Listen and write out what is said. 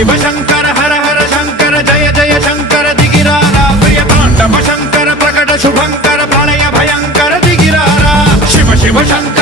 शिव शंकर हर हर शंकर जय जय शंकर दिगिरारा प्रिय तांडव शंकर प्रकट शुभंकर प्रलय भयंकर दिगिरारा शिव शिव शंकर